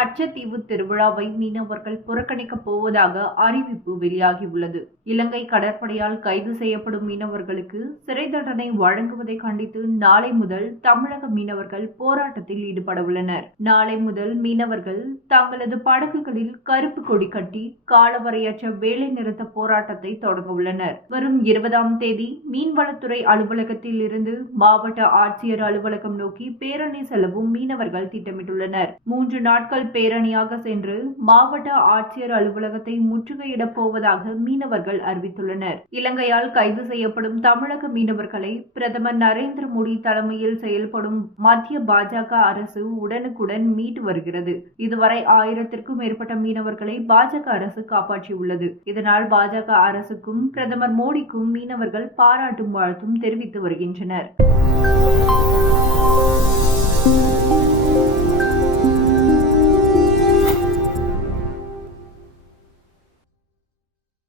கச்சத்தீவு திருவிழாவை மீனவர்கள் புறக்கணிக்கப் போவதாக அறிவிப்பு வெளியாகியுள்ளது. இலங்கை கடற்படையால் கைது செய்யப்படும் மீனவர்களுக்கு சிறை தண்டனை வழங்குவதை கண்டித்து நாளை முதல் தமிழக மீனவர்கள் போராட்டத்தில் ஈடுபட உள்ளனர் நாளை முதல் மீனவர்கள் தங்களது படகுகளில் கருப்பு கொடி கட்டி காலவரையற்ற வேலை நிறுத்த போராட்டத்தை தொடங்க உள்ளனர். வரும் இருபதாம் தேதி மீன்வளத்துறை அலுவலகத்தில் இருந்து மாவட்ட ஆட்சியர் அலுவலகம் நோக்கி பேரணி செல்லவும் மீனவர்கள் திட்டமிட்டுள்ளனர். மூன்று நாட்கள் பேரணியாக சென்று மாவட்ட ஆட்சியர் அலுவலகத்தை முற்றுகையிடப் போவதாக மீனவர்கள் அறிவித்துள்ளனர். இலங்கையால் கைது செய்யப்படும் தமிழக மீனவர்களை பிரதமர் நரேந்திர மோடி தலைமையில் செயல்படும் மத்திய பாஜக அரசு உடனுக்குடன் மீட்டு வருகிறது. இதுவரை ஆயிரத்திற்கும் மேற்பட்ட மீனவர்களை பாஜக அரசு காப்பாற்றியுள்ளது. இதனால் பாஜக அரசுக்கும் பிரதமர் மோடிக்கும் மீனவர்கள் பாராட்டும் வாழ்த்தும் தெரிவித்து வருகின்றனர்.